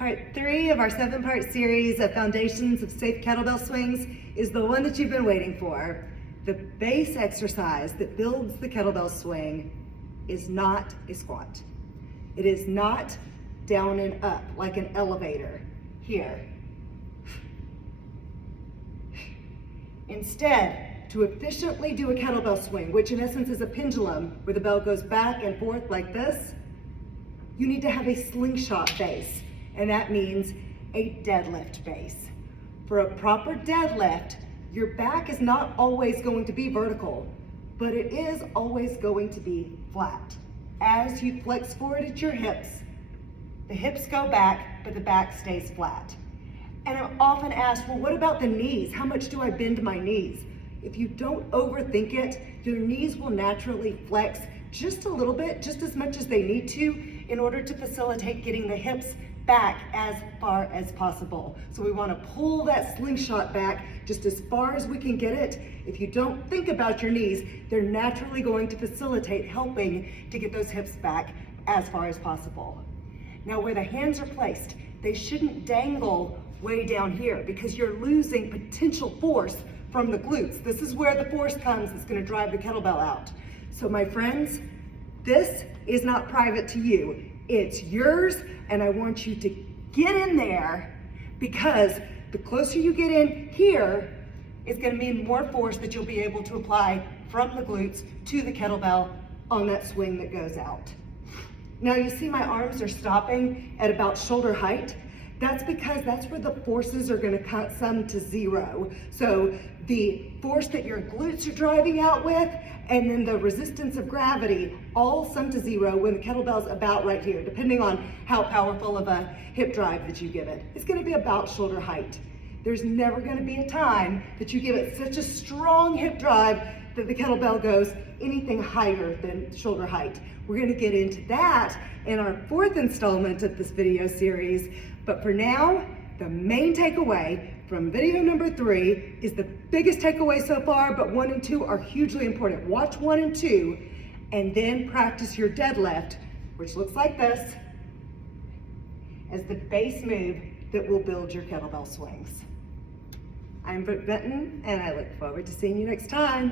Part 3 of our 7-part series of Foundations of Safe Kettlebell Swings is the one that you've been waiting for. The base exercise that builds the kettlebell swing is not a squat. It is not down and up like an elevator here. Instead, to efficiently do a kettlebell swing, which in essence is a pendulum where the bell goes back and forth like this, you need to have a slingshot base, and that means a deadlift base. For a proper deadlift, your back is not always going to be vertical, but it is always going to be flat. As you flex forward at your hips, the hips go back, but the back stays flat. And I'm often asked, well, what about the knees? How much do I bend my knees? If you don't overthink it, your knees will naturally flex just a little bit, just as much as they need to, in order to facilitate getting the hips back as far as possible. So we want to pull that slingshot back just as far as we can get it. If you don't think about your knees, they're naturally going to facilitate helping to get those hips back as far as possible. Now where the hands are placed, they shouldn't dangle way down here because you're losing potential force from the glutes. This is where the force comes that's going to drive the kettlebell out. So my friends, this is not private to you. It's yours, and I want you to get in there because the closer you get in here, it's going to mean more force that you'll be able to apply from the glutes to the kettlebell on that swing that goes out. Now you see my arms are stopping at about shoulder height. That's because that's where the forces are going to sum to zero. So the force that your glutes are driving out with and then the resistance of gravity all sum to zero when the kettlebell's about right here, depending on how powerful of a hip drive that you give it. It's going to be about shoulder height. There's never going to be a time that you give it such a strong hip drive that the kettlebell goes anything higher than shoulder height. We're going to get into that in our 4th installment of this video series. But for now, the main takeaway from video number 3 is the biggest takeaway so far, but 1 and 2 are hugely important. Watch 1 and 2, and then practice your deadlift, which looks like this, as the base move that will build your kettlebell swings. I'm Brook Benten, and I look forward to seeing you next time.